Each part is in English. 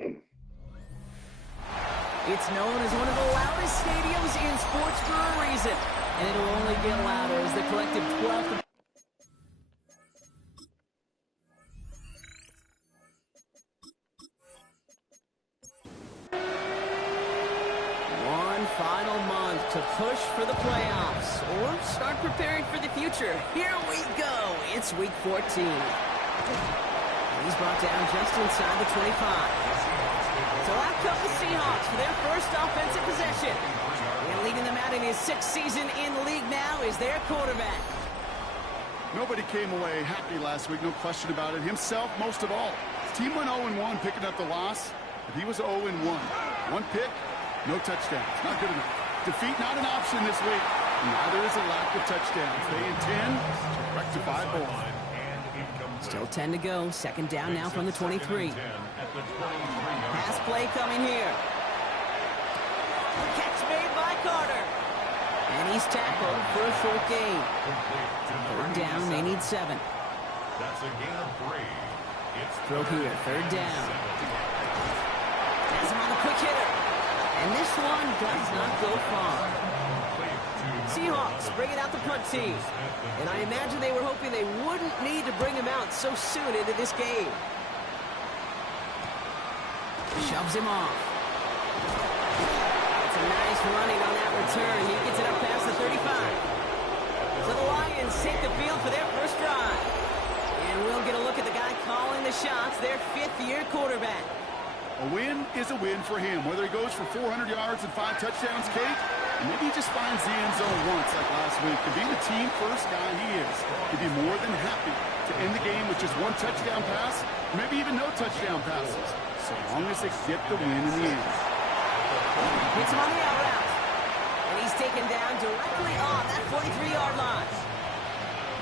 It's known as one of the loudest stadiums in sports for a reason, and it'll only get louder as the collective 12th. One final month to push for the playoffs or start preparing for the future. Here we go. It's week 14. He's brought down just inside the 25. So out come the Seahawks for their first offensive possession. And leading them out in his 6th season in the league now is their quarterback. Nobody came away happy last week, no question about it. Himself, most of all. His team went 0-1, picking up the loss, but he was 0-1. One pick, no touchdowns. Not good enough. Defeat not an option this week. Neither is a lack of touchdowns. They intend to rectify both. Still 10 to go. 2nd down now from the 23. Pass play coming here. Catch made by Carter. And he's tackled for a short gain. 3rd down, they need 7. That's a gain of 3. Throw here, 3rd down. Has him on a quick hitter. And this one does not go far. Seahawks bringing out the punt team. And I imagine they were hoping they wouldn't need to bring him out so soon into this game. Shoves him off. It's a nice running on that return. He gets it up past the 35. So the Lions take the field for their first drive. And we'll get a look at the guy calling the shots, their 5th-year quarterback. A win is a win for him. Whether he goes for 400 yards and 5 touchdowns, Kate, or maybe he just finds the end zone once like last week. To be the team first guy he is, he'd be more than happy to end the game with just 1 touchdown pass, maybe even no touchdown passes, so long as they get the win in the end. Hits him on the out route. And he's taken down directly on that 43-yard line.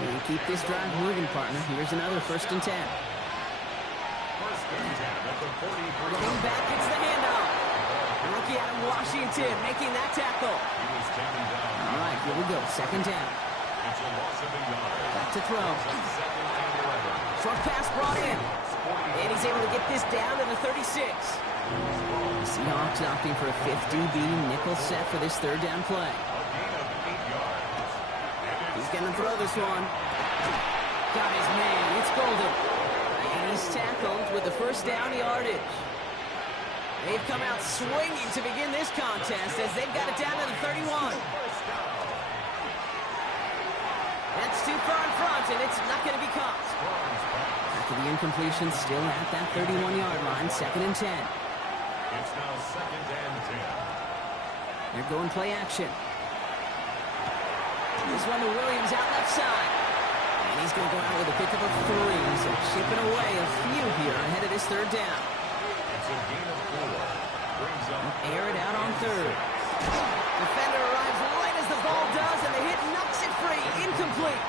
We keep this drive moving, partner. Here's another 1st and 10. Running back gets the handoff. Rookie out of Washington making that tackle. All right, here we go. 2nd down. Back to throw. Short pass brought in. And he's able to get this down to the 36. Seahawks opting for a 5th DB nickel set for this 3rd down play. He's going to throw this one. Got his man. It's Golden. And he's tackled with the 1st down yardage. They've come out swinging to begin this contest as they've got it down to the 31. That's too far in front, and it's not going to be caught. After the incompletion, still at that 31-yard line, 2nd and 10. It's now 2nd and 10. They're going play action. This one to Williams out left side. And he's going to go out with a pickup of 3, so chipping away a few here ahead of this 3rd down. It's a gain of 4. Brings up. Air it out on 3rd. Defender arrives right as the ball does, and the hit knocks it free. Incomplete.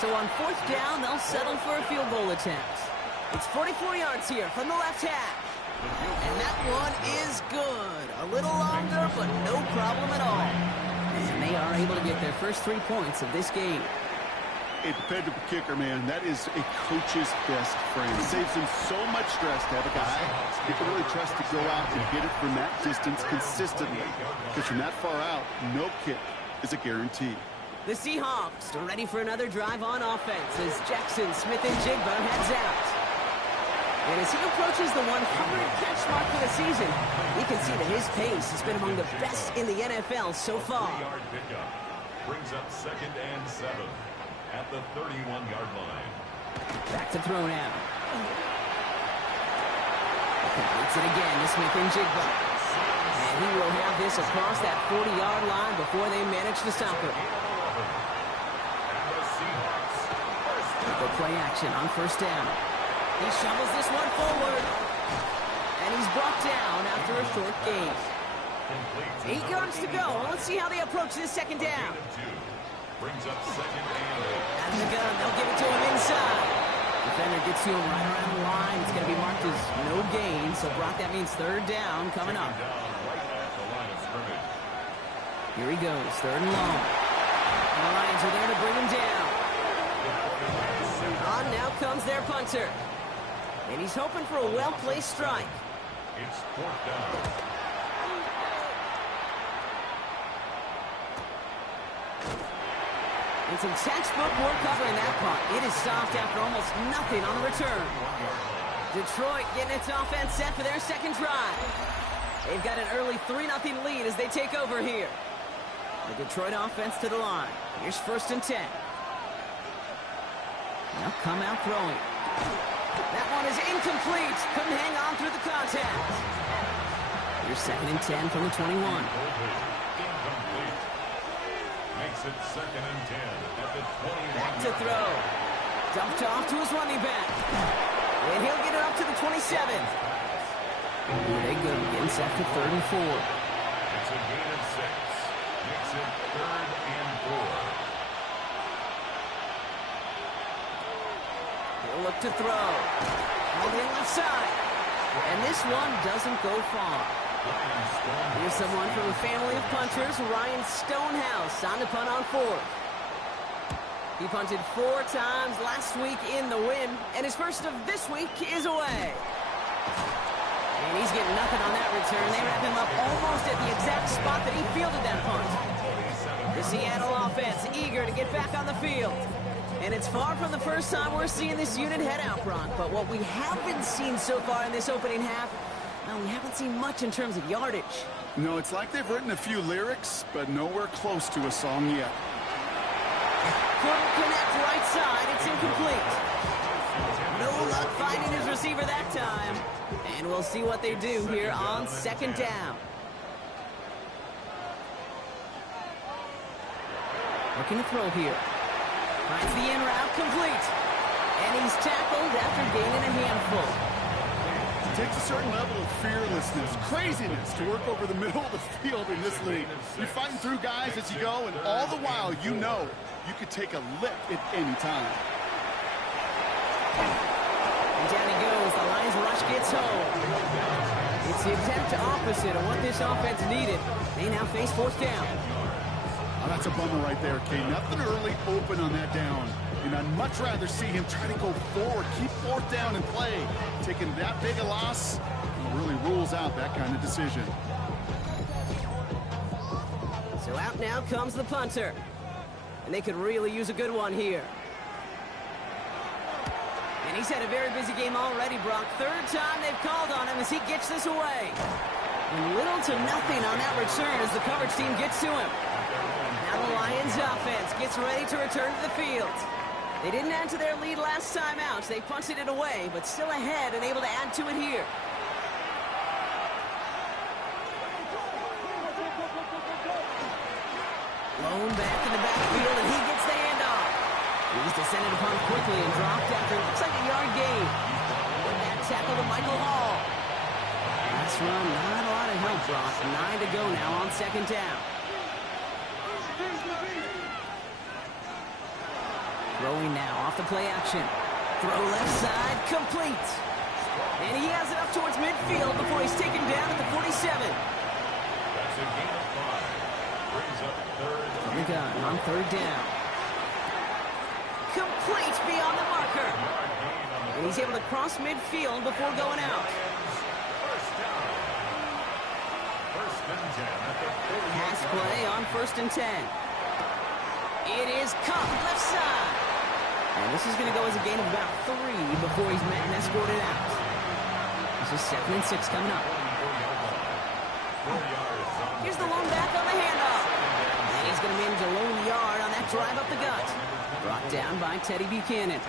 So on 4th down, they'll settle for a field goal attempt. It's 44 yards here from the left hash. And that one is good. A little longer, but no problem at all. And they are able to get their first 3 points of this game. A dependable kicker, man. That is a coach's best friend. It saves him so much stress to have a guy you can really trust to go out and get it from that distance consistently. Because from that far out, no kick is a guarantee. The Seahawks are ready for another drive on offense as Jackson Smith-Njigba heads out. And as he approaches the 100-catch mark for the season, we can see that his pace has been among the best in the NFL so far. Brings up 2nd and 7 at the 31-yard line. Back to throw now. Completes it again to Smith-Njigba. And he will have this across that 40-yard line before they manage to stop him. The play action on 1st down. He shovels this one forward. And he's brought down after a short gain. 8 yards to go. Let's see how they approach this 2nd down. Brings up 2nd and 8. Out of the gun, they'll give it to him inside. Defender gets to him right around the line. It's going to be marked as no gain. So, Brock, that means 3rd down coming up. Right at the line of scrimmage. Here he goes, 3rd and long. And the Lions are there to bring him down. On now comes their punter. And he's hoping for a well-placed strike. It's fourth down. And some textbook work covering that punt. It is stopped after almost nothing on the return. Detroit getting its offense set for their second drive. They've got an early 3-0 lead as they take over here. The Detroit offense to the line. Here's 1st and 10. Now come out throwing. That one is incomplete. Couldn't hang on through the contact. Here's 2nd and 10 from the 21. Incomplete. Makes it 2nd and 10 at the 21. Back to throw. Dumped off to his running back. And he'll get it up to the 27. Here they go again, set for 3rd and 4. It's a gain of 6. Makes it 3rd and 4. He'll look to throw. On the left side. And this one doesn't go far. Here's someone from a family of punters, Ryan Stonehouse, on the punt on 4th. He punted 4 times last week in the win, and his first of this week is away. And he's getting nothing on that return. They wrap him up almost at the exact spot that he fielded that punt. The Seattle offense eager to get back on the field. And it's far from the first time we're seeing this unit head out, Brock. But what we have been seeing so far in this opening half, well, we haven't seen much in terms of yardage. No, it's like they've written a few lyrics, but nowhere close to a song yet. Couldn't connect right side. It's incomplete. No luck finding his receiver that time. And we'll see what they do here on 2nd down. Looking to throw here. Finds the in route complete. And he's tackled after gaining a handful. It takes a certain level of fearlessness, craziness to work over the middle of the field in this league. You're fighting through guys as you go, and all the while you know you could take a lick at any time. And down he goes. The Lions rush gets home. It's the exact opposite of what this offense needed. They now face 4th down. Oh, that's a bummer right there, Kate. Nothing early open on that down. And I'd much rather see him try to go forward, keep 4th down and play. Taking that big a loss really rules out that kind of decision. So out now comes the punter. And they could really use a good one here. And he's had a very busy game already, Brock. 3rd time they've called on him as he gets this away. And little to nothing on that return as the coverage team gets to him. Now the Lions offense gets ready to return to the field. They didn't add to their lead last time out. They punted it away, but still ahead and able to add to it here. Blown back in the backfield, and he gets the handoff. He's descended upon quickly and dropped after it looks like a yard gain. With that tackle to Michael Hall. Last run, not a lot of help, Brock. 9 to go now on 2nd down. Throwing now off the play action. Throw left side, complete. And he has it up towards midfield before he's taken down at the 47. That's a gain of 5. Brings up 3rd. From the gun on 3rd down. Complete beyond the marker. And he's able to cross midfield before going out. First down. 1st and 10 at the 40. Pass play on 1st and 10. It is Cup left side. And this is going to go as a gain of about 3 before he's met and escorted out. This is 2nd and 6 coming up. Here's the lone back on the handoff. And he's going to manage a lone yard on that drive up the gut. Brought down by Teddy Buchanan.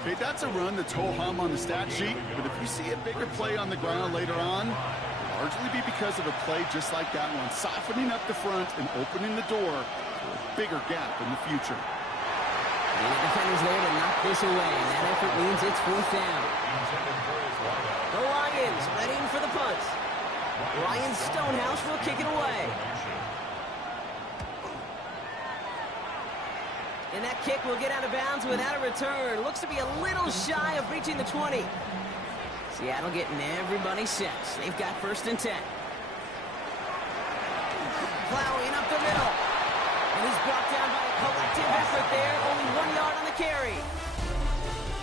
Okay, that's a run that's ho-hum on the stat sheet, but if you see a bigger play on the ground later on, it'll largely be because of a play just like that one, softening up the front and opening the door for a bigger gap in the future. And the defender's there to knock this away, and that effort means it's 4th down. The Lions ready for the punt. Ryan Stonehouse will kick it away. And that kick will get out of bounds without a return. Looks to be a little shy of reaching the 20. Seattle getting everybody set. They've got 1st and 10. Plowing up the middle. And he's brought down by a collective effort there. Only 1 yard on the carry.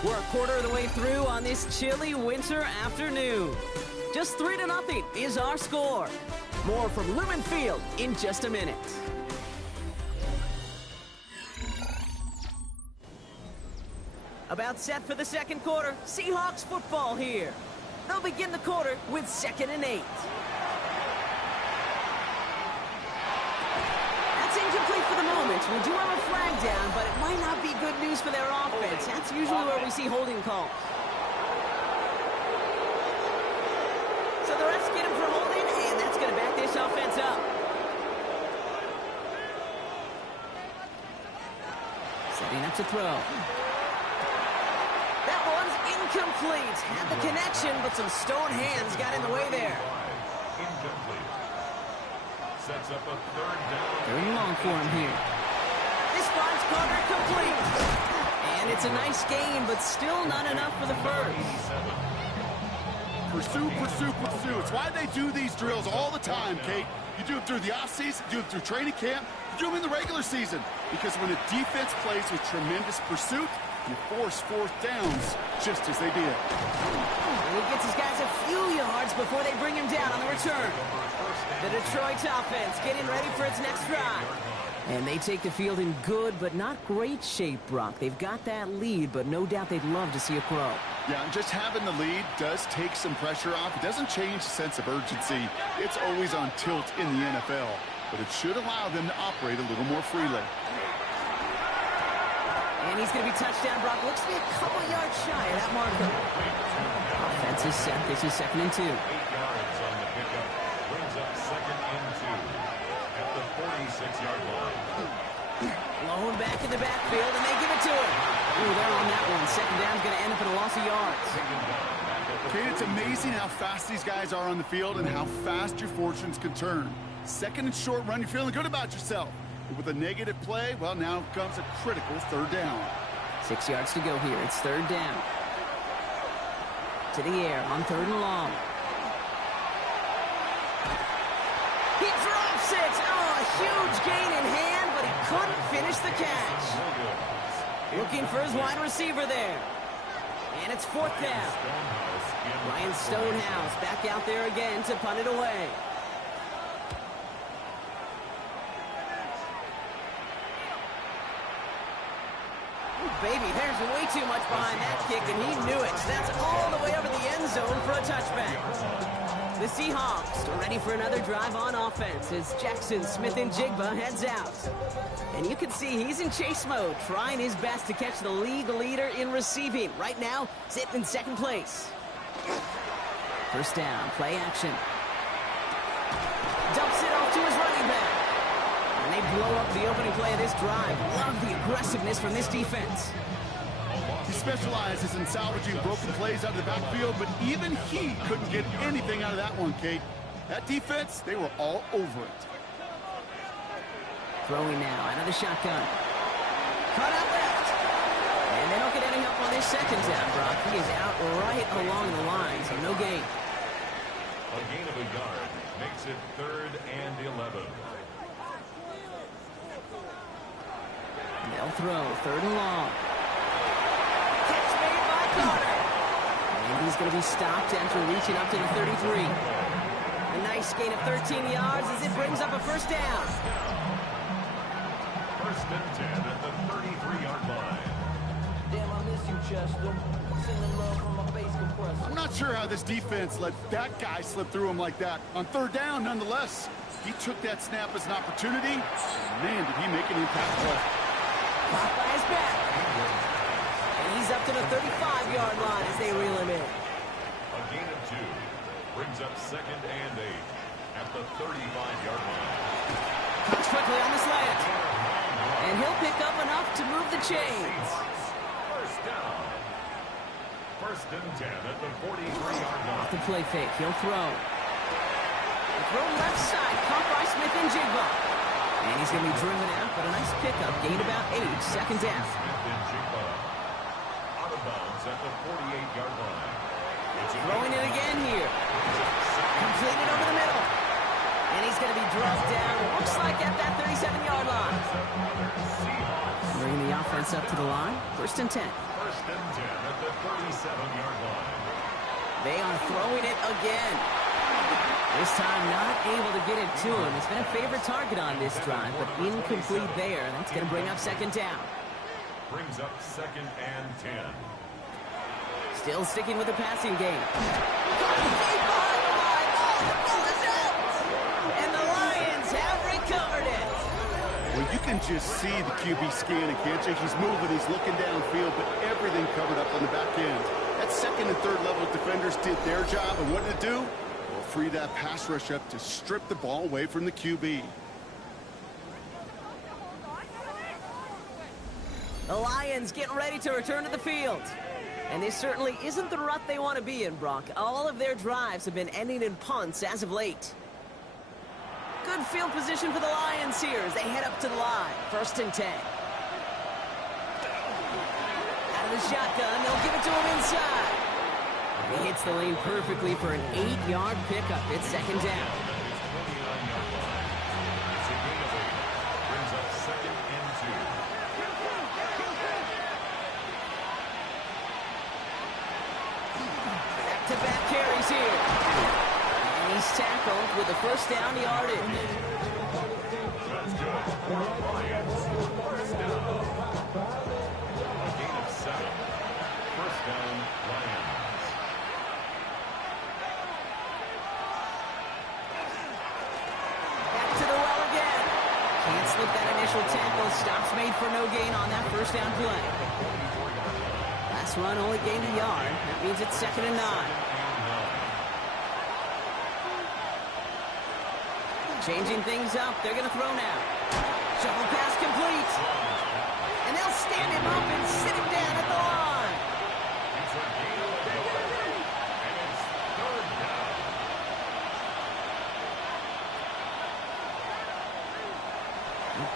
We're a quarter of the way through on this chilly winter afternoon. Just 3-0 is our score. More from Lumen Field in just a minute. About set for the second quarter. Seahawks football here. They'll begin the quarter with 2nd and 8. That's incomplete for the moment. We do have a flag down, but it might not be good news for their offense. That's usually where we see holding calls. So the refs get him for holding, and that's going to back this offense up. Setting up to throw. That one's incomplete. Had the connection, but some stone hands got in the way there. Incomplete. Sets up a 3rd down. Very long for him here. This finds Carter complete. And it's a nice gain, but still not enough for the first. Pursue, pursue, pursue. It's why they do these drills all the time, Kate. You do it through the offseason, you do it through training camp, you do them in the regular season. Because when a defense plays with tremendous pursuit, you force 4th downs just as they did. And he gets his guys a few yards before they bring him down on the return. The Detroit offense getting ready for its next drive. And they take the field in good but not great shape, Brock. They've got that lead, but no doubt they'd love to see a crow. Yeah, and just having the lead does take some pressure off. It doesn't change the sense of urgency. It's always on tilt in the NFL, but it should allow them to operate a little more freely. And he's going to be touchdown, Brock. Looks to be a couple yards shy of that marker. Offense is set. This is 2nd and 2. 8 yards on the pickup. Brings up 2nd and 2 at the 46-yard line. Blown back in the backfield, and they give it to him. Ooh, they're on that one. 2nd down's going to end up in a loss of yards. Kate, it's amazing how fast these guys are on the field and how fast your fortunes can turn. 2nd and short run, you're feeling good about yourself. But with a negative play, well, now comes a critical 3rd down. 6 yards to go here. It's 3rd down. To the air on 3rd and long. He drops it. Oh, a huge gain in hand, but he couldn't finish the catch. Looking for his wide receiver there. And it's 4th down. Ryan Stonehouse back out there again to punt it away. Baby, there's way too much behind that kick, and he knew it. That's all the way over the end zone for a touchback. The Seahawks are ready for another drive on offense as Jackson Smith-Njigba heads out. And you can see he's in chase mode, trying his best to catch the league leader in receiving. Right now, sitting in 2nd place. 1st down, play action. Dumps it off to his running back. And they blow up the opening play of this drive. Love the aggressiveness from this defense. He specializes in salvaging broken plays out of the backfield, but even he couldn't get anything out of that one, Kate. That defense, they were all over it. Throwing now, another shotgun. Cut out left. And they don't get any help on this 2nd down, Brock. He is out right along the line, so no gain. A gain of a yard makes it 3rd and 11. They'll throw 3rd and long. Catch made by Carter. And he's going to be stopped after reaching up to the 33. A nice gain of 13 yards as it brings up a 1st down. 1st and 10 at the 33-yard line. Damn, I miss you, Chester. Sending love from my bass compressor. I'm not sure how this defense let that guy slip through him like that. On 3rd down, nonetheless, he took that snap as an opportunity. And man, did he make an impact play. Caught by his back. And he's up to the 35-yard line as they reel him in. A gain of 2 brings up 2nd and 8 at the 35-yard line. Comes quickly on the slant. And he'll pick up enough to move the chains. 1st down. 1st and 10 at the 43-yard line. Off the play fake, he'll throw. The throw left side, caught by Smith-Njigba. And he's going to be driven out, but a nice pickup. Gain about 8, 2nd down. Smith-Njigba out of bounds at the 48-yard line. Throwing it again here. Completed over the middle. And And he's going to be drugged down, looks like at that 37-yard line. Bringing the offense up to the line. 1st and 10. 1st and 10 at the 37-yard line. They are throwing it again. This time not able to get it to him. It's been a favorite target on this drive, but incomplete there. That's going to bring up 2nd down. Brings up 2nd and 10. Still sticking with the passing game. And the Lions have recovered it. Well, you can just see the QB scanning, can't you? He's moving, he's looking downfield, but everything covered up on the back end. That 2nd and 3rd level defenders did their job, and what did it do? Well, free that pass rush up to strip the ball away from the QB. The Lions getting ready to return to the field. And this certainly isn't the rut they want to be in, Brock. All of their drives have been ending in punts as of late. Good field position for the Lions here as they head up to the line. 1st and 10. Out of the shotgun, they'll give it to him inside. He hits the lane perfectly for an 8-yard pickup. It's 2nd down. It's a gain of 8. Brings up 2nd and 2. Back-to-back carries here. And he's tackled with a 1st down yardage. That's good. Lions. 1st down. A gain of 7. 1st down, Lions. Back to the well again. Can't slip that initial tackle. Stops made for no gain on that 1st down play. Last run only gained a yard. That means it's 2nd and 9. Changing things up. They're going to throw now. Shovel pass complete. And they'll stand him up and sit him down at the line. It's a gain of 11. And it's 3rd down.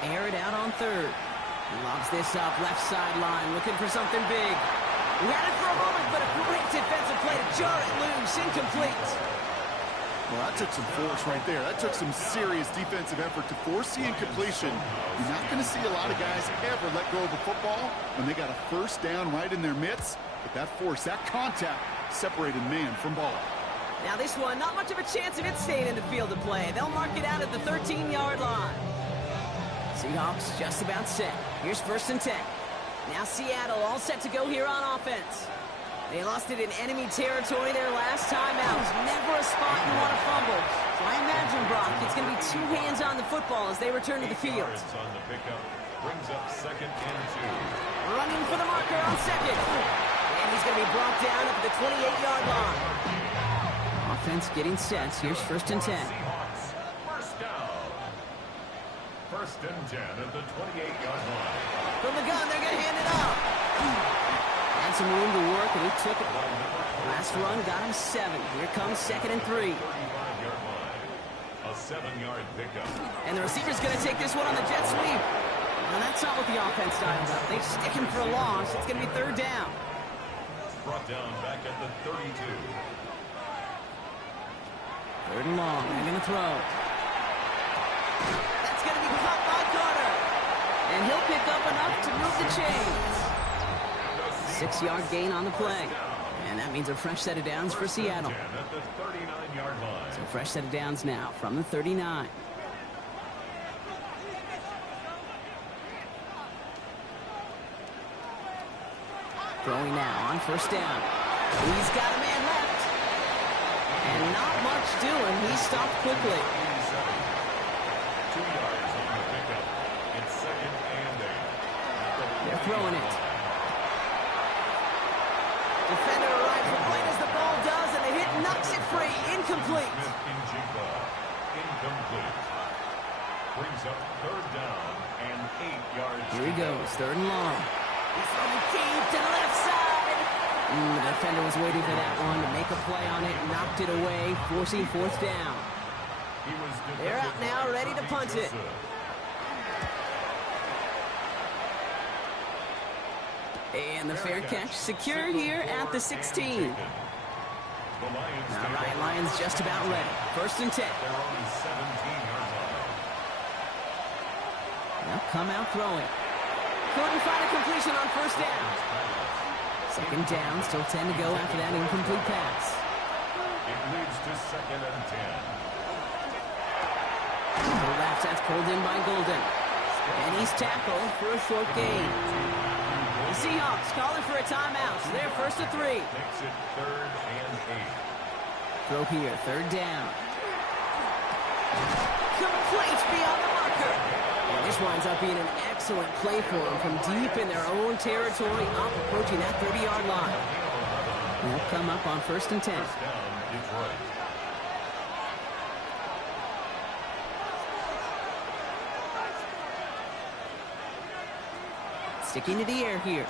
Air it out on 3rd. He lobs this up, left sideline, looking for something big. He had it for a moment, but a great defensive play to jar it loose, incomplete. Well, that took some force right there. That took some serious defensive effort to force the incompletion. You're not going to see a lot of guys ever let go of the football when they got a 1st down right in their midst. But that force, that contact, separated man from ball. Now this one, not much of a chance of it staying in the field of play. They'll mark it out at the 13-yard line. Seahawks just about set. Here's 1st and 10. Now Seattle all set to go here on offense. They lost it in enemy territory their last time out. Never a spot you want to fumble. So I imagine, Brock, it's going to be 2 hands on the football as they return to the field. On the pickup. Brings up 2nd and 2. Running for the marker on 2nd. And he's going to be brought down at the 28-yard line. Offense getting set. Here's 1st and 10. Seahawks. 1st down. 1st and 10 at the 28-yard line. From the gun, they're going to hand it off. Had some room to work, and he took it. Last run got him 7. Here comes 2nd and 3. 35-yard line. A 7-yard pickup. And the receiver's going to take this one on the jet sweep. And that's not what the offense dialed up. They stick him for a loss. It's going to be 3rd down. Brought down back at the 32. 3rd and long. They're going to throw. That's going to be caught by Carter. And he'll pick up enough to move the chains. 6-yard gain on the play. And that means a fresh set of downs for Seattle. At the 39-yard line. So fresh set of downs now from the 39. Throwing now on 1st down. He's got a man left. And not much doing. He stopped quickly. 2 yards on the pickup. It's 2nd and 8. They're throwing it. Defender arrives right as the ball does, and the hit knocks it free. Incomplete. Smith-Njigba. Incomplete. Brings up 3rd down and 8 yards. Here he goes, 3rd and long. He's throwing deep to the left side. The defender was waiting for that one to make a play on it, knocked it away, forcing 4th down. They're out now, ready to punt it. And the fair catch secured here at the 16. The Lions. All right, Lions just about ready. 1st and 10. They're on 17-yard line. Now come out throwing. Couldn't find a completion on 1st down. 2nd down, still 10 to go after that incomplete pass. It leads to 2nd and 10. To the left, that's pulled in by Golden. And he's tackled for a short gain. The Seahawks calling for a timeout. So they're 1st and 3. Makes it 3rd and 8. Throw here, 3rd down. Complete beyond the marker. And this winds up being an excellent play for them from deep in their own territory, up approaching that 30-yard line. They'll come up on 1st and 10. First down, Detroit. Sticking to the air here.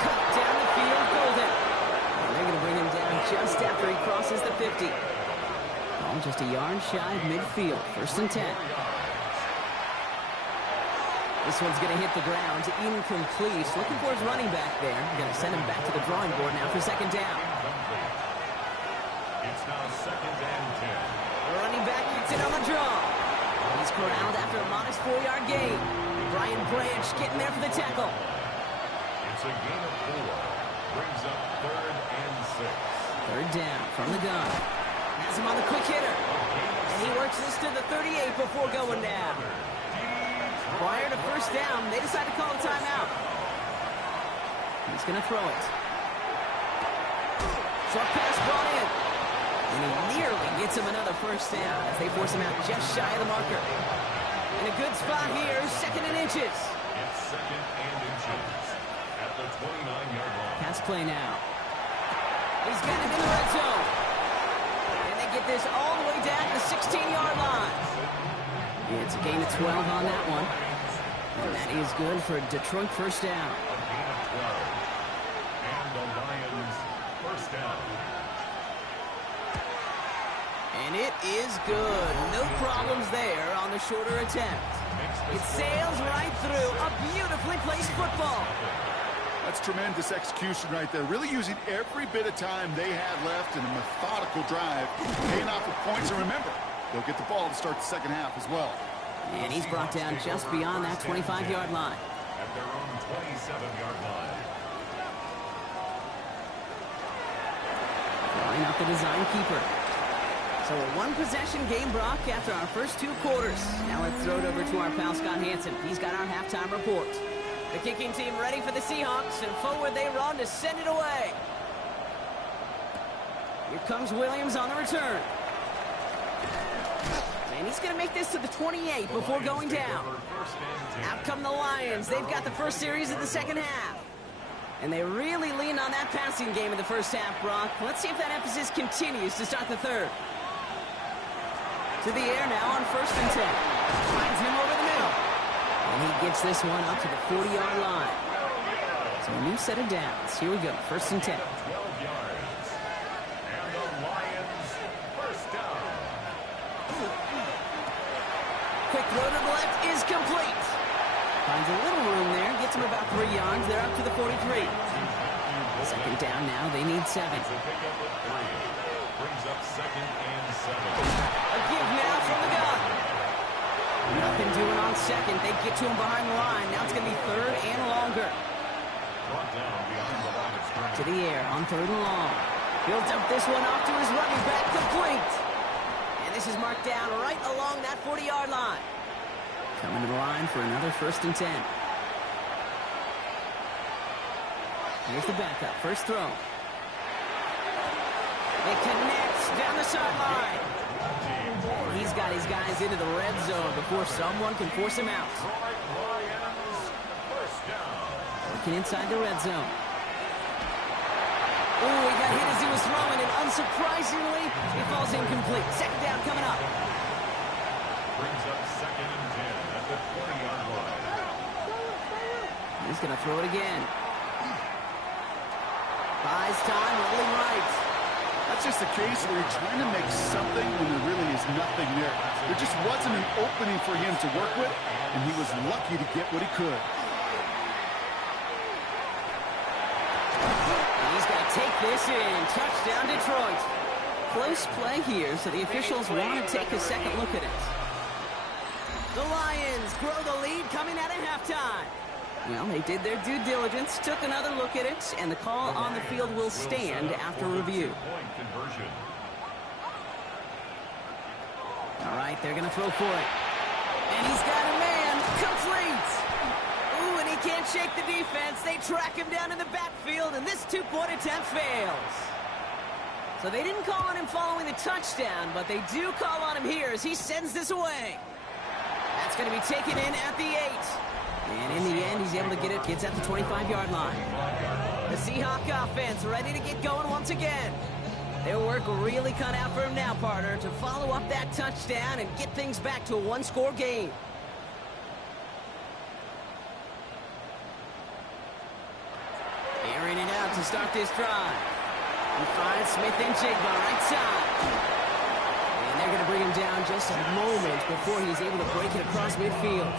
Cut down the field, Golden. And they're going to bring him down just after he crosses the 50. Ball just a yard shy of midfield. 1st and 10. This one's going to hit the ground. Incomplete. Looking for his running back there. Going to send him back to the drawing board now for 2nd down. It's now 2nd and 10. The running back gets it on the draw. He's corralled after a modest 4-yard gain. Brian Branch getting there for the tackle. It's a gain of 4. Brings up 3rd and 6. 3rd down from the gun. Has him on the quick hitter. And he works this to the 38 before going down. Prior to 1st down, they decide to call a timeout. He's going to throw it. Short pass brought in. And he nearly gets him another 1st down as they force him out just shy of the marker. In a good spot here, 2nd and inches. It's 2nd and inches at the 29-yard line. Pass play now. He's got it in the red zone. And they get this all the way down to the 16-yard line. It's a gain of 12 on that one. And that is good for Detroit 1st down. A gain of 12. And the Lions 1st down. And it is good. No problems there on the shorter attempt. It sails right through a beautifully placed football. That's tremendous execution right there. Really using every bit of time they had left in a methodical drive, paying off with points. And remember, they'll get the ball to start the 2nd half as well. And he's brought down just beyond that 25-yard line. At their own 27-yard line. Drawing up the design keeper. So a 1-possession game, Brock, after our first 2 quarters. Now let's throw it over to our pal Scott Hansen. He's got our halftime report. The kicking team ready for the Seahawks, and forward they run to send it away. Here comes Williams on the return. And he's going to make this to the 28 before going down. Out come the Lions. They've got the first series of the 2nd half. And they really leaned on that passing game in the 1st half, Brock. Let's see if that emphasis continues to start the 3rd. To the air now on 1st and 10. Finds him over the middle. And he gets this one up to the 40-yard line. So a new set of downs. Here we go. 1st and 10. 12 yards. And the Lions 1st down. Quick throw to the left is complete. Finds a little room there. Gets him about 3 yards. They're up to the 43. 2nd down now. They need 7. So pick up with 3. Brings up 2nd and 7. A give now from the gun. Nothing doing on 2nd. They get to him behind the line. Now it's going to be 3rd and longer. Brought down behind the line of scrimmage. To the air on 3rd and long. He'll dump this one off to his running back, complete. And this is marked down right along that 40-yard line. Coming to the line for another 1st and 10. Here's the backup. First throw. It connects down the sideline. He's got his guys into the red zone before someone can force him out. Lions 1st down. Looking inside the red zone. Oh, he got hit as he was throwing, and unsurprisingly, he falls incomplete. 2nd down coming up. Brings up 2nd and 10 at the 20-yard line. He's going to throw it again. Buys time, rolling right. That's just a case where you're trying to make something when there really is nothing there. There just wasn't an opening for him to work with, and he was lucky to get what he could. And he's got take this in. Touchdown, Detroit. Close play here, so the officials want to take a second look at it. The Lions grow the lead coming out of halftime. Well, they did their due diligence, took another look at it, and the call on the field will stand after review. All right, they're going to throw for it. And he's got a man. Complete. Ooh, and he can't shake the defense. They track him down in the backfield, and this two-point attempt fails. So they didn't call on him following the touchdown, but they do call on him here as he sends this away. That's going to be taken in at the 8. And in the end, he's able to get it. Gets at the 25-yard line. The Seahawk offense ready to get going once again. Their work really cut out for him now, partner, to follow up that touchdown and get things back to a one-score game. Airing it out to start this drive. He finds Smith-Njigba right side. And they're going to bring him down just a moment before he's able to break it across midfield.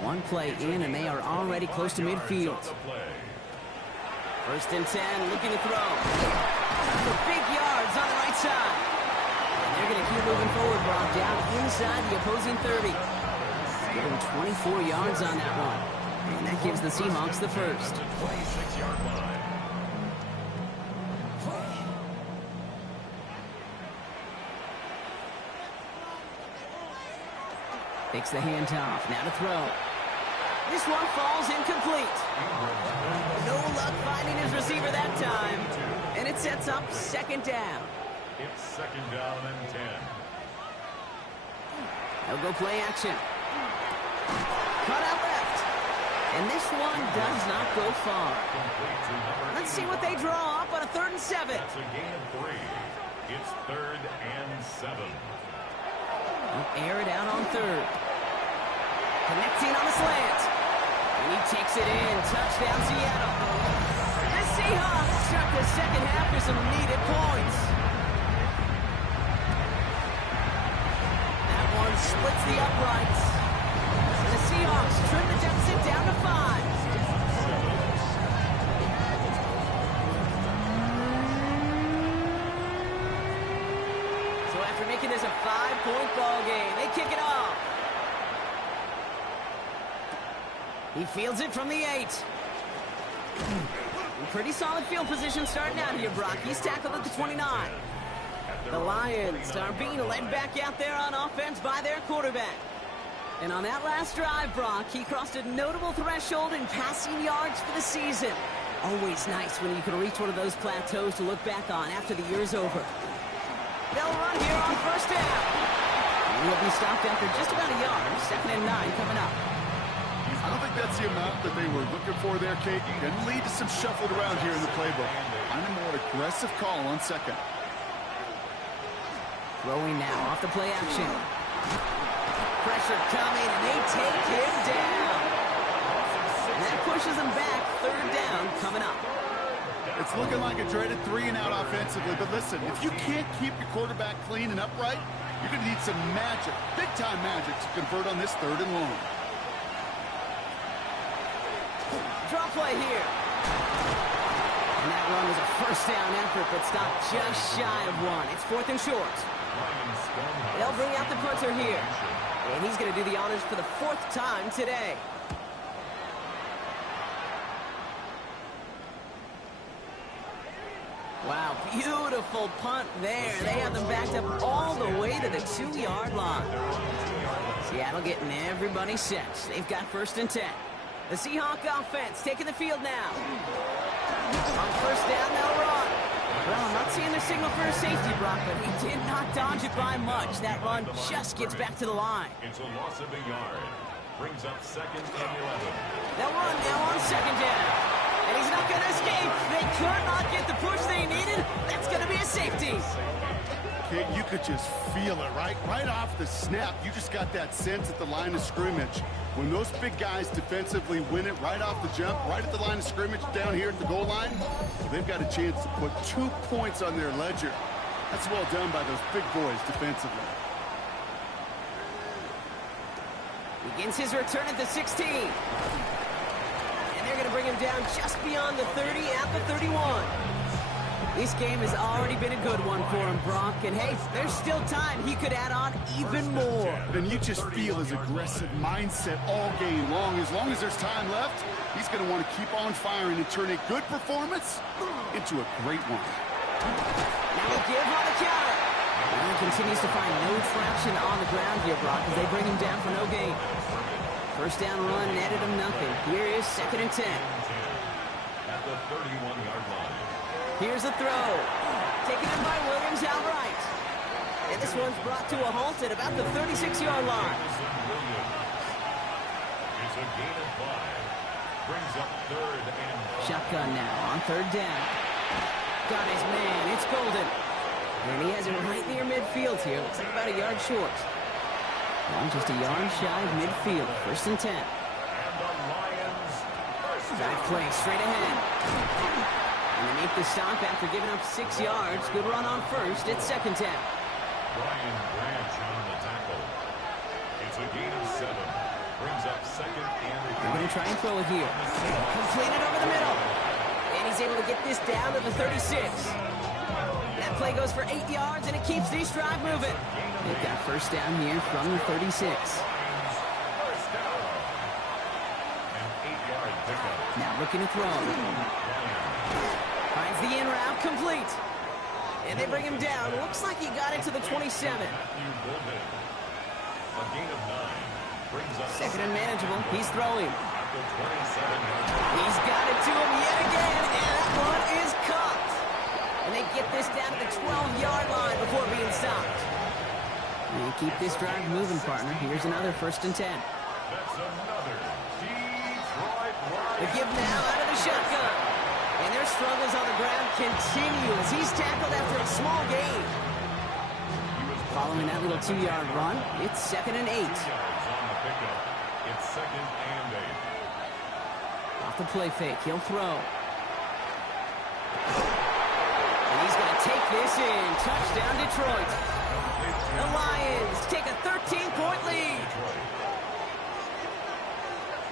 One play in, and they are already close to midfield. First and 10, looking to throw. For big yards on the right side. And they're going to keep moving forward, Brock, down inside the opposing 30. Give him 24 yards on that one. And that gives the Seahawks the first. 26-yard line. Takes the handoff. Now to throw. This one falls incomplete. No luck finding his receiver that time. And it sets up second down. It's second down and 10. They'll go play action. Cut out left. And this one does not go far. Let's see what they draw up on a 3rd and 7. That's a gain of 3. It's 3rd and 7. They'll air it out on 3rd. Connecting on the slant. And he takes it in. Touchdown, Seattle. The Seahawks struck the second half for some needed points. That one splits the uprights. And the Seahawks trim the deficit down to 5. So after making this a 5-point ball game, they kick it off. He fields it from the 8. Pretty solid field position starting out here, Brock. He's tackled at the 29. The Lions are being led back out there on offense by their quarterback. And on that last drive, Brock, he crossed a notable threshold in passing yards for the season. Always nice when you can reach one of those plateaus to look back on after the year's over. They'll run here on first down. And he'll be stopped after just about a yard. 2nd and 9 coming up. I don't think that's the amount that they were looking for there, Kate. Can lead to some shuffled around here in the playbook. Find a more aggressive call on 2nd. Throwing now off the play action. Pressure coming, and they take him down. And that pushes them back. 3rd down coming up. It's looking like a dreaded 3-and-out offensively, but listen, if you can't keep your quarterback clean and upright, you're going to need some magic, big-time magic, to convert on this 3rd and long. Draw play here. And that run was a first down effort, but stopped just shy of 1. It's 4th and short. They'll bring out the punter here. And he's going to do the honors for the 4th time today. Wow, beautiful punt there. They have them backed up all the way to the 2-yard line. Seattle getting everybody set. They've got 1st and 10. The Seahawk offense taking the field now. On first down, they'll run. Well, I'm not seeing the signal for a safety, Brock, but he did not dodge it by much. That run just gets back to the line. It's a loss of a yard. Brings up 2nd and 11. They'll run now on 2nd down. And he's not going to escape. They could not get the push they needed. That's going to be a safety. Kate, you could just feel it, right? Right off the snap, you just got that sense at the line of scrimmage. When those big guys defensively win it right off the jump, right at the line of scrimmage down here at the goal line, they've got a chance to put 2 points on their ledger. That's well done by those big boys defensively. Begins his return at the 16. And they're going to bring him down just beyond the 30 at the 31. This game has already been a good one for him, Brock. And hey, there's still time. He could add on even more. And you just feel his aggressive mindset all game long. As long as there's time left, he's going to want to keep on firing and turn a good performance into a great one. Now he'll give on the counter. And he continues to find no traction on the ground here, Brock, as they bring him down for no gain. First down run netted him nothing. Here is 2nd and 10. At the 31-yard line. Here's a throw. Taken in by Williams outright. And this one's brought to a halt at about the 36-yard line. It's a gain of 5. Brings up 3rd and... Shotgun now on 3rd down. Got his man. It's Golden. And he has it right near midfield here. Looks like about a yard short. Well, just a yard shy of midfield. 1st and 10. And the Lions... Back play straight ahead. And they make the stop after giving up 6 yards. Good run on 1st. It's 2nd down. Brian Branch on the tackle. It's a gain of 7. Brings up 2nd and... They're going to try and throw it here. Completed over the middle. And he's able to get this down to the 36. That play goes for 8 yards, and it keeps this drive moving. They've got 1st down here from the 36. First down. An 8-yard pickup. Now looking to throw. Finds the in route, complete. And they bring him down. Looks like he got it to the 27. Matthew Golden. A gain of 9. Brings up 2nd and manageable. He's throwing. at the 27-yard line. He's got it to him yet again, and that one is caught. And they get this down to the 12-yard line before being stopped. And keep this drive moving, partner. Here's another 1st and 10. That's another Detroit Lions. The give now out of the shotgun. And their struggles on the ground continue as he's tackled after a small gain. Following that little 2-yard run, it's 2nd and 8. 2 yards on the pickup. It's 2nd and 8. Off the play fake, he'll throw. And he's going to take this in. Touchdown, Detroit. The Lions take a 13-point lead.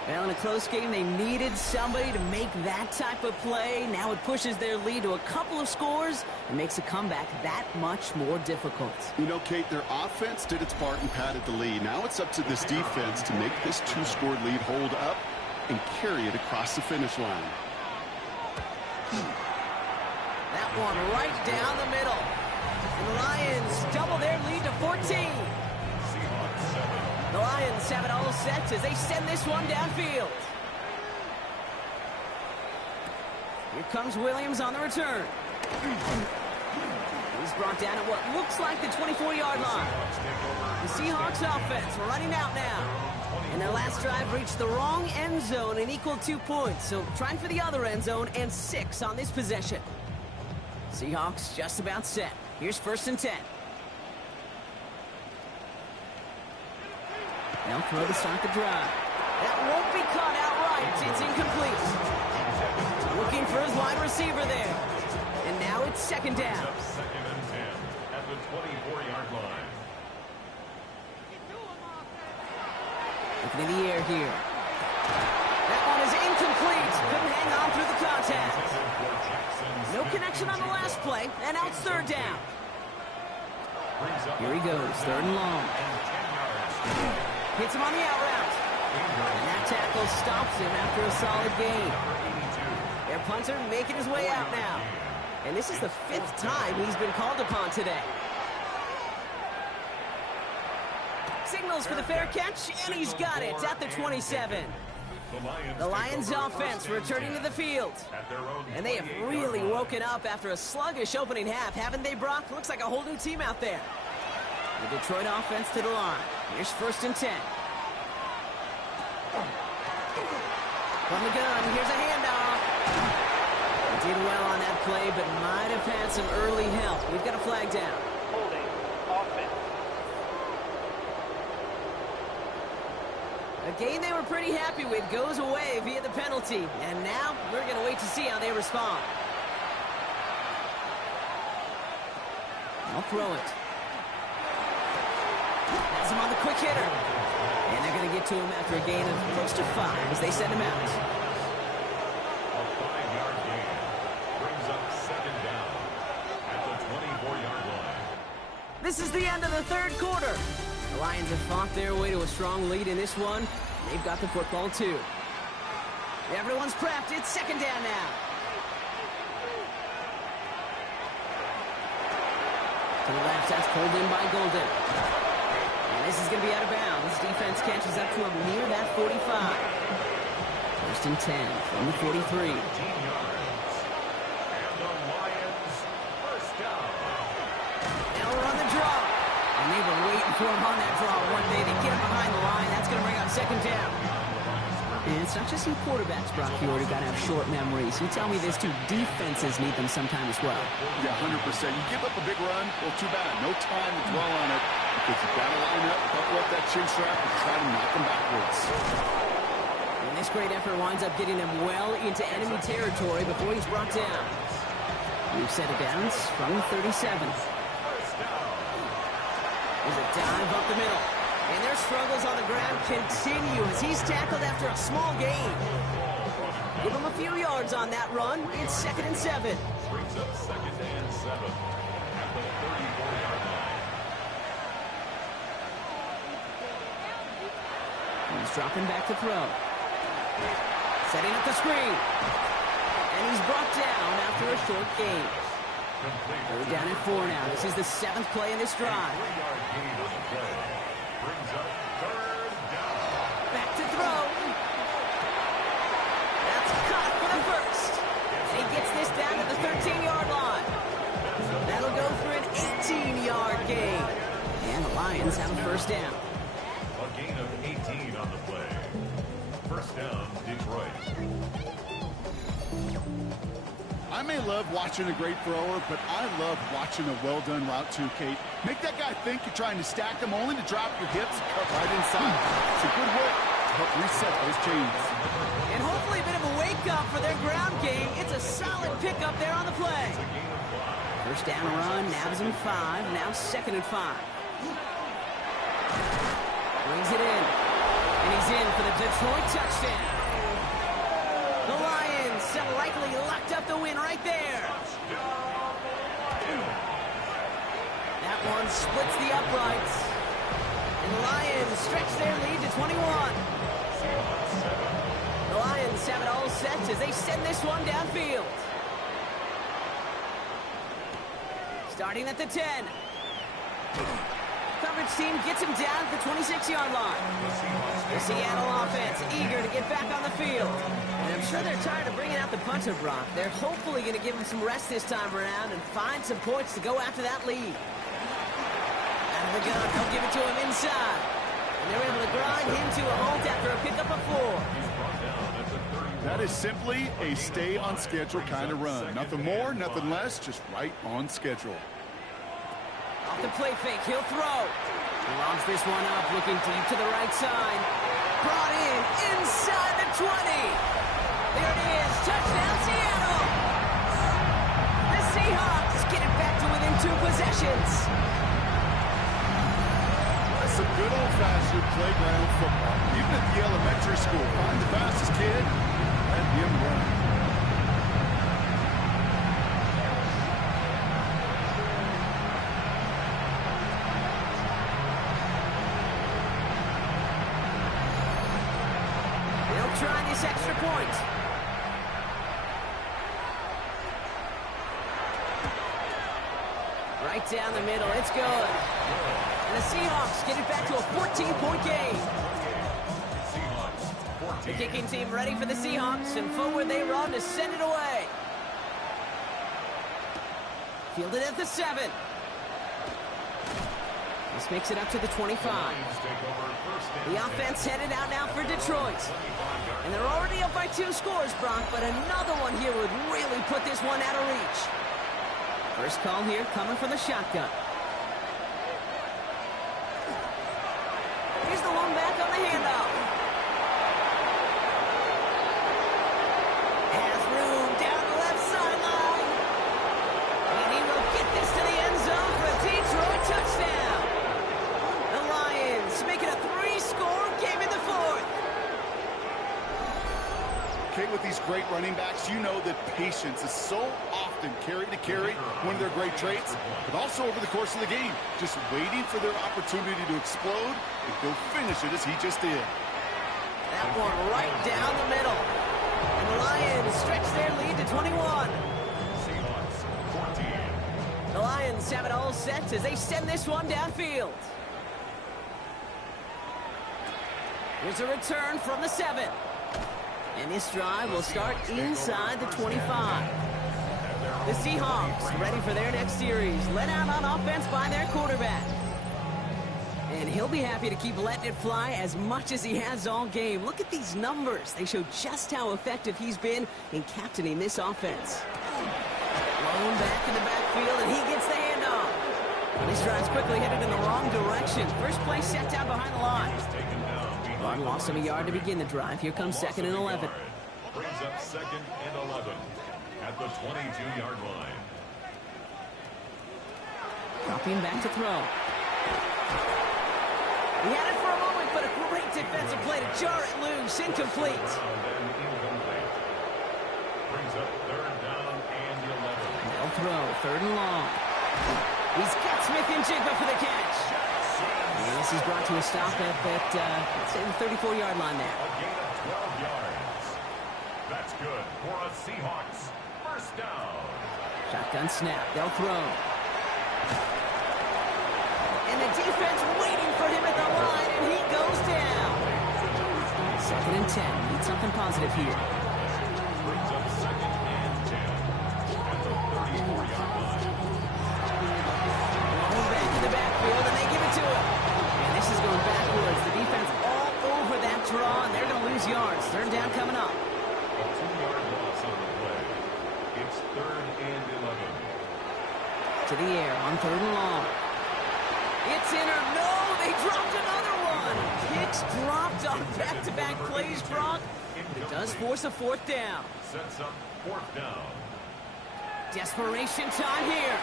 Well, in a close game, they needed somebody to make that type of play. Now it pushes their lead to a couple of scores and makes the comeback that much more difficult. You know, Kate, their offense did its part and padded the lead. Now it's up to this defense to make this 2-score lead hold up and carry it across the finish line. That one right down the middle. And the Lions double their lead to 14. The Lions have it all set as they send this one downfield. Here comes Williams on the return. He's brought down at what looks like the 24-yard line. The Seahawks offense running out now. And their last drive reached the wrong end zone and equaled 2 points. So trying for the other end zone and 6 on this possession. Seahawks just about set. Here's 1st and 10. They'll throw to start the drive. That won't be caught outright. It's incomplete. Looking for his wide receiver there. And now it's 2nd down. 2nd and 10 at the 24-yard line. Looking in the air here. That one is incomplete. Couldn't hang on through the contact. No connection on the last play. And now it's 3rd down. Here he goes. 3rd and long. Hits him on the out route. And that tackle stops him after a solid gain. Their punter making his way out now. And this is the 5th time he's been called upon today. Signals for the fair catch, and he's got it at the 27. The Lions offense returning to the field. And they have really woken up after a sluggish opening half, haven't they, Brock? Looks like a whole new team out there. The Detroit offense to the line. Here's 1st and 10. From the gun, here's a handoff. He did well on that play, but might have had some early help. We've got a flag down. Holding offense. A game they were pretty happy with goes away via the penalty. And now we're going to wait to see how they respond. I'll throw it. Has him on the quick hitter. And they're going to get to him after a gain of close to 5 as they send him out. 5-yard gain. Brings up second down at the 24-yard line. This is the end of the third quarter. The Lions have fought their way to a strong lead in this one. They've got the football, too. Everyone's prepped. It's second down now. To the left, that's pulled in by Golden. And this is going to be out of bounds. Defense catches up to him near that 45. First and 10 from the 43. 15 yards. And the Lions first down. Now we're on the draw. And they were waiting for him on that draw one day. They get him behind the line. That's going to bring up second down. And it's not just you quarterbacks, Brock. You already got to have short memories. You tell me this too. Defenses need them sometime as well. Yeah, 100%. You give up a big run, well, too bad. No time to dwell on it because you've got to line up, buckle up that chin strap, and try to knock them backwards. And this great effort winds up getting them well into enemy territory before he's brought down. We've set it down from the 37. There's a dive up the middle. And their struggles on the ground continue as he's tackled after a small gain. Give him a few yards on that run. It's second and 7. Brings up second and 7 at the 34-yard line. He's dropping back to throw. Setting up the screen. And he's brought down after a short gain. They're down at 4 now. This is the 7th play in this drive. 3-yard gain on the play. Brings up third down. Back to throw. That's caught for the first. And he gets this down to the 13-yard line. That'll go for an 18-yard gain. And the Lions have a first down. A gain of 18 on the play. First down, Detroit. I may love watching a great thrower, but I love watching a well-done route too, Kate. Make that guy think you're trying to stack him only to drop your hips and cut right inside. It's a good work to help reset those chains. And hopefully a bit of a wake-up for their ground game. It's a solid pickup there on the play. First down run, nabs him 5, now second and 5. Brings it in. And he's in for the Detroit touchdown. The Lions have likely locked up the win right there. That one splits the uprights. And the Lions stretch their lead to 21. The Lions have it all set as they send this one downfield. Starting at the 10. Coverage team gets him down at the 26-yard line. The Seattle offense eager to get back on the field. And I'm sure they're tired of bringing out the punter, Brock. They're hopefully going to give him some rest this time around and find some points to go after that lead. Out of the gun, they'll give it to him inside. And they're able to grind him to a halt after a pickup of 4. That is simply a stay-on-schedule kind of run. Nothing more, nothing less, just right on schedule. Off the play fake, he'll throw. He lobs this one up, looking deep to the right side. Brought in, inside the 20. There it is, touchdown Seattle. The Seahawks get it back to within 2 possessions. That's some good old-fashioned playground football. Even at the elementary school, find the fastest kid, let him run. Try this extra point. Right down the middle, it's good. And the Seahawks get it back to a 14-point game. The kicking team ready for the Seahawks, and forward they run to send it away. Fielded at the 7. This makes it up to the 25. The offense headed out now for Detroit. And they're already up by 2 scores, Brock, but another one here would really put this one out of reach. First call here coming from the shotgun. Here's the one back on the handoff. Has room down the left sideline. And he will get this to the end zone for a Detroit touchdown. The Lions make it a 3-score game in the 4th. Okay, with these great running backs, you know that patience is so often carry to carry one of their great traits, but also over the course of the game, just waiting for their opportunity to explode and go finish it as he just did. That one right down the middle. And the Lions stretch their lead to 21. Seahawks 14. The Lions have it all set as they send this one downfield. Here's a return from the 7. And this drive will start inside the 25. The Seahawks ready for their next series. Led out on offense by their quarterback. And he'll be happy to keep letting it fly as much as he has all game. Look at these numbers. They show just how effective he's been in captaining this offense. Blown back in the backfield, and he gets the handoff. This drive's quickly headed in the wrong direction. First play set down behind the line. Run lost him a yard to begin the drive. Here comes 2nd and 11. Brings up 2nd and 11 at the 22-yard line. Dropping back to throw. He had it for a moment, but a great defensive play to jar it loose. Incomplete. Brings up 3rd down and 11. They'll throw. 3rd and long. He's got Smith-Njigba for the catch. And this is brought to a stop at say the 34-yard line there. A gain of 12 yards. That's good for a Seahawks. First down. Shotgun snap. They'll throw. And the defense waiting for him at the line, and he goes down. 2nd and 10. Need something positive here. Brings up 2nd and 10 at the 34-yard line. Going back in the backfield, and they give it to him. And this is going backwards. The defense all over that draw, and they're going to lose yards. 3rd down coming up. A 2-yard loss on the play. It's 3rd and 11. To the air on 3rd and long. It's in or no, they dropped another one. Kicks dropped on back-to-back plays, Brock. It does force a 4th down. Sets up 4th down. Desperation time here.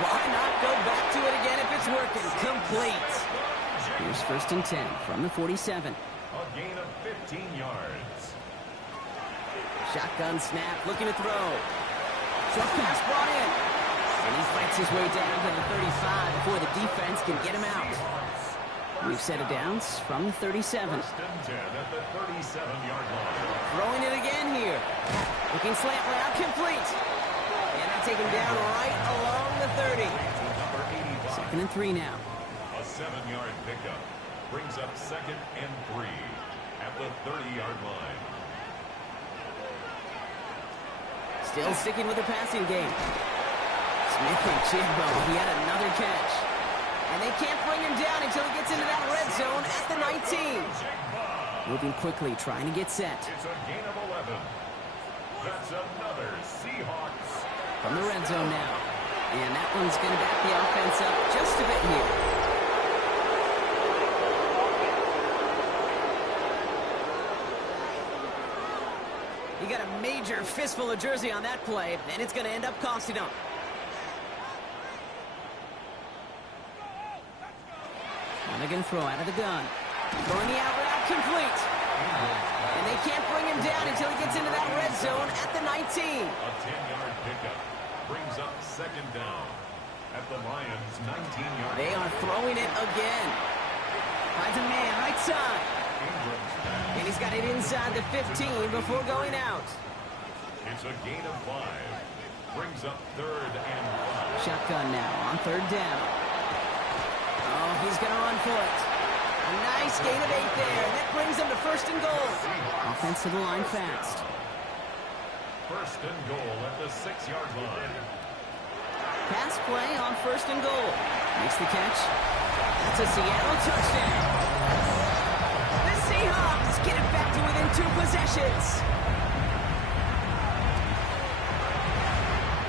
Why not go back to it again if it's working? Complete. Here's 1st and 10 from the 47. A gain of 15 yards. Shotgun snap, looking to throw. Short pass brought in. And he fights his way down to the 35 before the defense can get him out. We've set it downs from the 37. 1st and 10 at the 37-yard line. Throwing it again here. Looking slant route, complete. And they take him down right along the 30. Number 85. 2nd and 3 now. A 7-yard pickup. Brings up 2nd and 3 at the 30-yard line. Still sticking with the passing game. Smith-Njigba, he had another catch. And they can't bring him down until he gets into that red zone at the 19. Moving quickly, trying to get set. It's a gain of 11. That's another Seahawks. From the red zone now. And that one's going to back the offense up just a bit here. He got a major fistful of jersey on that play, and it's going to end up costing him. Again, throw out of the gun. Throwing the out route, complete. And they can't bring him down until he gets into that red zone at the 19. A 10-yard pickup brings up 2nd down at the Lions' 19-yard. They are throwing it again. Finds a man right side. And he's got it inside the 15 before going out. It's a gain of 5. Brings up 3rd and 5. Shotgun now on 3rd down. Oh, he's going to run for it. A nice gain of 8 there, and that brings him to 1st and goal. Offense to the line fast. 1st and goal at the 6-yard line. Pass play on 1st and goal. Makes the catch. That's a Seattle touchdown. The Seahawks get it back to within 2 possessions.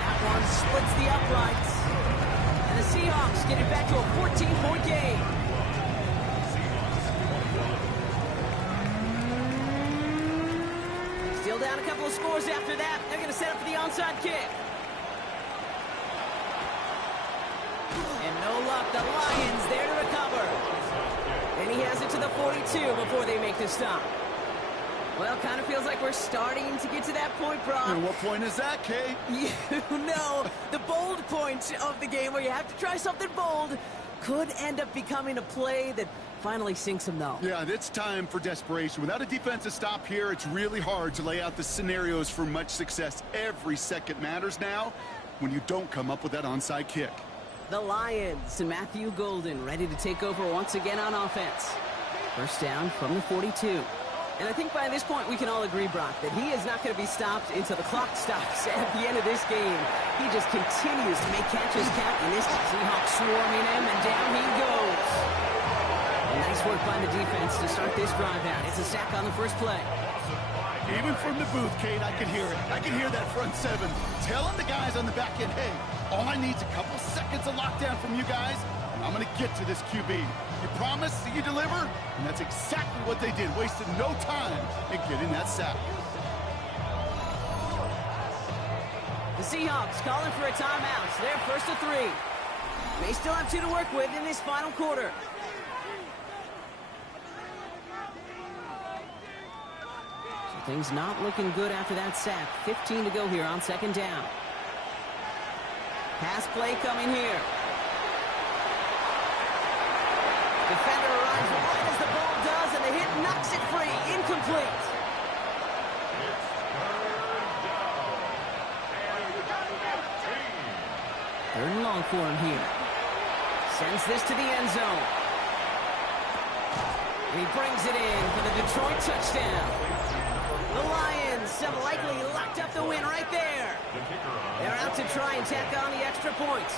That one splits the uprights. And the Seahawks get it back to a 14-point game. Still down a couple of scores after that. They're going to set up for the onside kick. And no luck. The Lions there to recover. And he has it to the 42 before they make the stop. Well, kind of feels like we're starting to get to that point, Brock. And what point is that, Kate? You know, the bold point of the game where you have to try something bold could end up becoming a play that finally sinks them, though. Yeah, it's time for desperation. Without a defensive stop here, it's really hard to lay out the scenarios for much success. Every second matters now when you don't come up with that onside kick. The Lions and Matthew Golden ready to take over once again on offense. First down from the 42. And I think by this point we can all agree, Brock, that he is not going to be stopped until the clock stops at the end of this game. He just continues to make catches count in this. Seahawks swarming him, and down he goes. Nice work by the defense to start this drive out. It's a sack on the first play. Even from the booth, Kate, I can hear it. I can hear that front seven telling the guys on the back end, hey, all I need is a couple seconds of lockdown from you guys, and I'm going to get to this QB. You promise that you deliver? And that's exactly what they did. Wasted no time in getting that sack. The Seahawks calling for a timeout. So they're first to 3. They still have 2 to work with in this final quarter. So things not looking good after that sack. 15 to go here on second down. Pass play coming here. Defender arrives right as the ball does, and the hit knocks it free. Incomplete. Third and long for him here. Sends this to the end zone. And he brings it in for the Detroit touchdown. The Lions have likely locked up the win right there. They're out to try and tack on the extra point.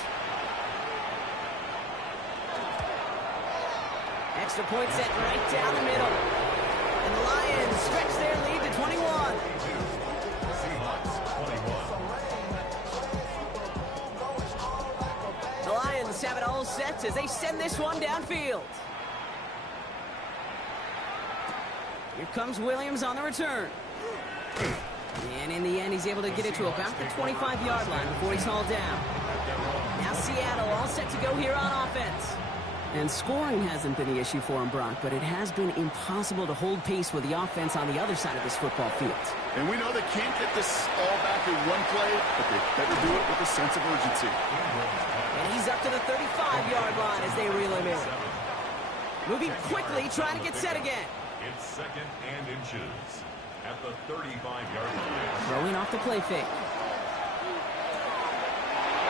Extra point set right down the middle. And the Lions stretch their lead to 21. The Lions have it all set as they send this one downfield. Here comes Williams on the return. And in the end, he's able to get it to about the 25-yard line before he's hauled down. Now Seattle all set to go here on offense. And scoring hasn't been the issue for him, Brock, but it has been impossible to hold pace with the offense on the other side of this football field. And we know they can't get this all back in one play, but they better do it with a sense of urgency. And he's up to the 35-yard line as they reel him in. Moving quickly, trying to get set again. It's second and inches at the 35-yard line. Throwing off the play fake.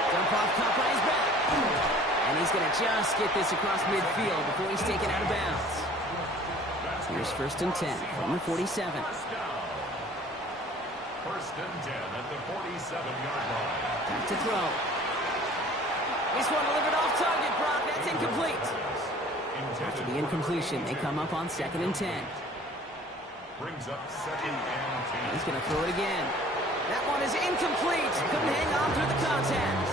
Dump off caught by his back. And he's going to just get this across midfield before he's taken out of bounds. Here's first and 10 from the 47. First and 10 at the 47-yard line. Back to throw. This one delivered off target, Brock. That's incomplete. After the incompletion, they come up on second and 10. Brings up second and 10. He's going to throw it again. That one is incomplete. Couldn't hang on through the contact.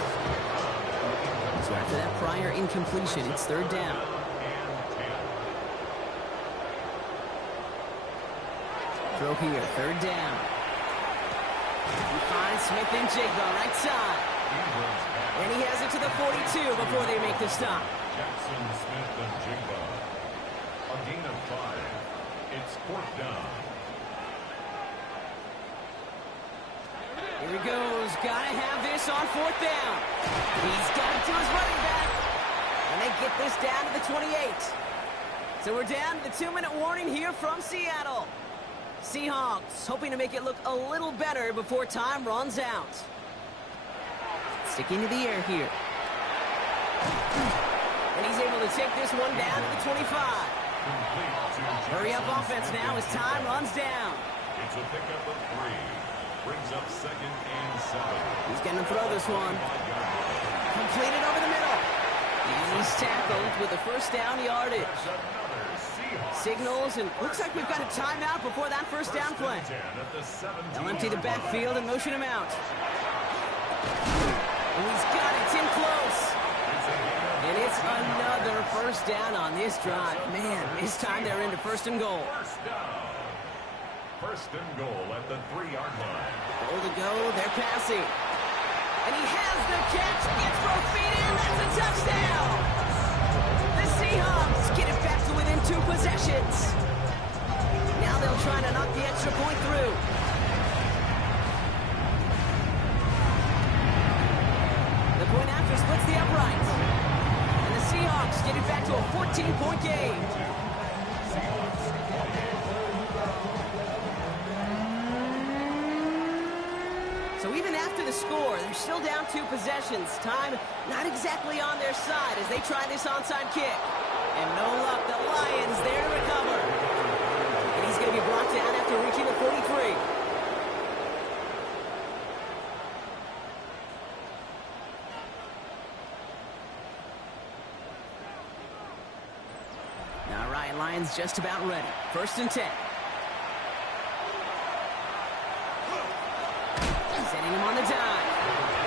So after that prior incompletion, it's third down. Throw here, third down. He finds Smith-Njigba right side. And he has it to the 42 before they make the stop. Jackson Smith-Njigba. A gain of 5. It's fourth down. Here he goes. Gotta have this on fourth down. He's got it to his running back. And they get this down to the 28. So we're down to the 2-minute warning here from Seattle. Seahawks hoping to make it look a little better before time runs out. Sticking to the air here. And he's able to take this one down to the 25. Hurry up offense now as time runs down. It's a pickup of 3. Brings up second and 7. He's going to throw this one. Completed over the middle. And he's tackled with a first down yardage. Signals, and looks like we've got a timeout before that first down play. They'll empty the backfield and motion him out. And he's got it. It's in close. And it's another first down on this drive. Man, this time they're into first and goal. First and goal at the 3-yard line. Goal to go, they're passing. And he has the catch, gets both feet in, that's a touchdown! The Seahawks get it back to within 2 possessions. Now they'll try to knock the extra extra point through. The point after splits the uprights. And the Seahawks get it back to a 14-point game. So even after the score, they're still down 2 possessions. Time not exactly on their side as they try this onside kick. And no luck, the Lions there to recover. And he's going to be brought down after reaching the 43. Now Ryan Lyons just about ready. 1st and 10. Setting him on the dime.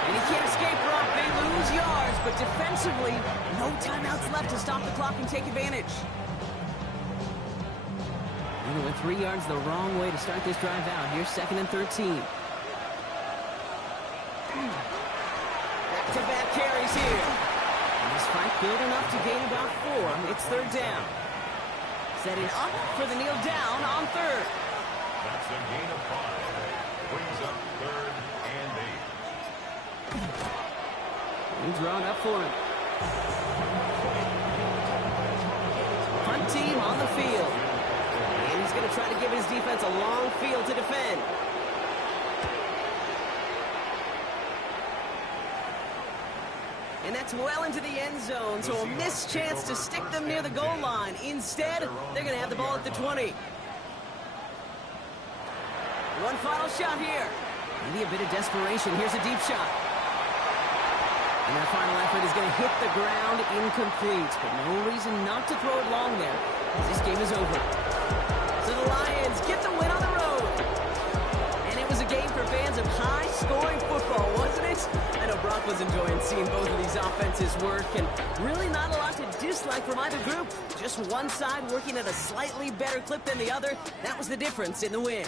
And he can't escape, Brock. They lose yards, but defensively, no timeouts left to stop the clock and take advantage. They went 3 yards the wrong way to start this drive out. Here's 2nd and 13. Back-to-back carries here. And this fight building up to gain about 4. It's 3rd down. Setting up for the kneel down on 3rd. That's a gain of 5. Brings up 3rd and 8. He's drawn up for him. Punt team on the field. And he's going to try to give his defense a long field to defend. And that's well into the end zone, so a missed chance to stick them near the goal line. Instead, they're going to have the ball at the 20. One final shot here. Maybe a bit of desperation. Here's a deep shot. And that final effort is going to hit the ground incomplete. But no reason not to throw it long there, as this game is over. So the Lions get the win on the road. And it was a game for fans of high-scoring football, wasn't it? I know Brock was enjoying seeing both of these offenses work, and really not a lot to dislike from either group. Just one side working at a slightly better clip than the other. That was the difference in the win.